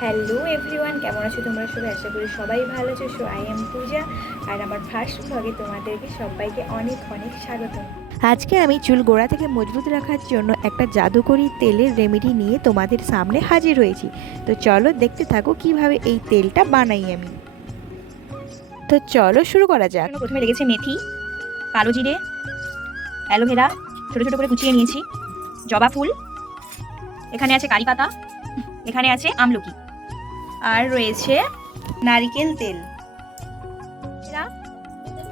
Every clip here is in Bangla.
হ্যালো এভরিওয়ান কেমন আছো তোমরা সবাই? আশা করি সবাই ভালো আছো। সো আই এম পূজা আর আমার ফার্স্ট ব্লগে তোমাদেরকে সবাইকে অনেক অনেক স্বাগত। আজকে আমি চুল গোড়া থেকে মজবুত রাখার জন্য একটা জাদুকরি তেলের রেমেডি নিয়ে তোমাদের সামনে হাজির হয়েছি। তো চলো দেখতে থাকো কীভাবে এই তেলটা বানাই আমি। তো চলো শুরু করা যাক। প্রথমে লেগেছে মেথি কালো জিরে অ্যালোভেরা ছোটো ছোটো করে কুচিয়ে নিয়েছি জবা ফুল এখানে আছে কারি পাতা এখানে আছে আমলকি। আর রয়েছে নারিকেল তেল।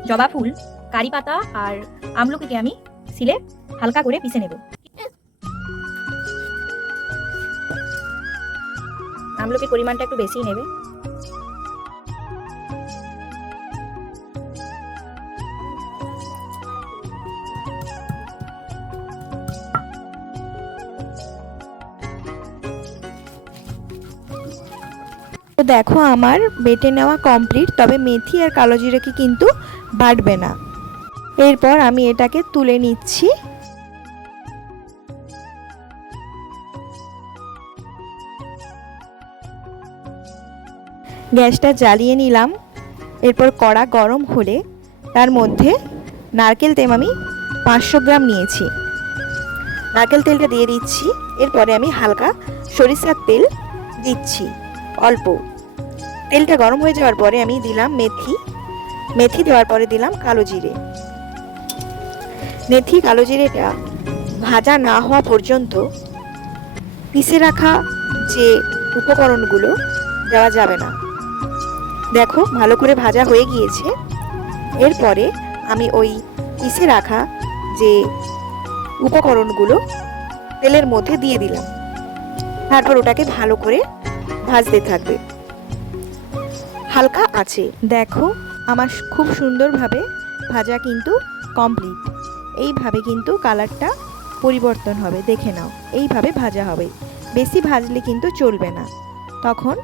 জবা ফুল, কারি পাতা আর আমলকিকে আমি সিলে হালকা করে পিষে নেব। আমলকির পরিমাণটা একটু বেশিই নেবে। তো দেখো আমার বেটে নেওয়া কমপ্লিট তবে মেথি আর কালো জিরেকে কিন্তু বাটবে না। এরপর আমি এটাকে তুলে নিচ্ছি। গ্যাসটা জ্বালিয়ে নিলাম। এরপর কড়া গরম হলে তার মধ্যে নারকেল তেল আমি পাঁচশো গ্রাম নিয়েছি। নারকেল তেলটা দিয়ে দিচ্ছি। এরপরে আমি হালকা সরিষার তেল দিচ্ছি, অল্প। তেলটা গরম হয়ে যাওয়ার পরে আমি দিলাম মেথি। মেথি দেওয়ার পরে দিলাম কালো জিরে। মেথি, কালো জিরেটা ভাজা না হওয়া পর্যন্ত পিষে রাখা যে উপকরণগুলো দেওয়া যাবে না। দেখো, ভালো করে ভাজা হয়ে গিয়েছে। এরপরে আমি ওই পিষে রাখা যে উপকরণগুলো তেলের মধ্যে দিয়ে দিলাম। তারপর ওটাকে ভালো করে ভাজতে থাকবে। হালকা আছে। দেখো, আমার খুব সুন্দরভাবে ভাজা কিন্তু কমপ্লিট এইভাবে কিন্তু কালারটা পরিবর্তন হবে, দেখে নাও, এইভাবে ভাজা হবে। বেশি ভাজলে কিন্তু চলবে না। তখন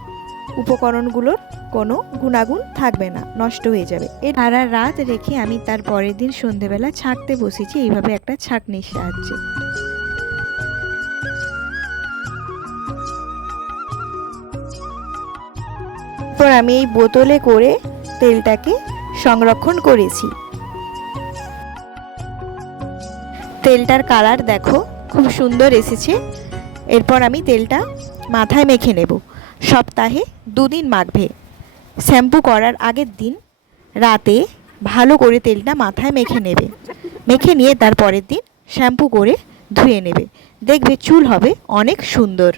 উপকরণগুলোর কোনো গুণাগুণ থাকবে না, নষ্ট হয়ে যাবে। সারা রাত রেখে আমি তার পরের দিন সন্ধেবেলা ছাঁকতে বসেছি, এইভাবে একটা ছাঁকনির সাহায্যে। তারপর আমি এই বোতলে করে তেলটাকে সংরক্ষণ করেছি। তেলটার কালার দেখো, খুব সুন্দর এসেছে। এরপর আমি তেলটা মাথায় মেখে নেব। সপ্তাহে দুদিন মাখবে। শ্যাম্পু করার আগের দিন রাতে ভালো করে তেলটা মাথায় মেখে নেবে। মেখে নিয়ে তার পরের দিন শ্যাম্পু করে ধুয়ে নেবে। দেখবে চুল হবে অনেক সুন্দর।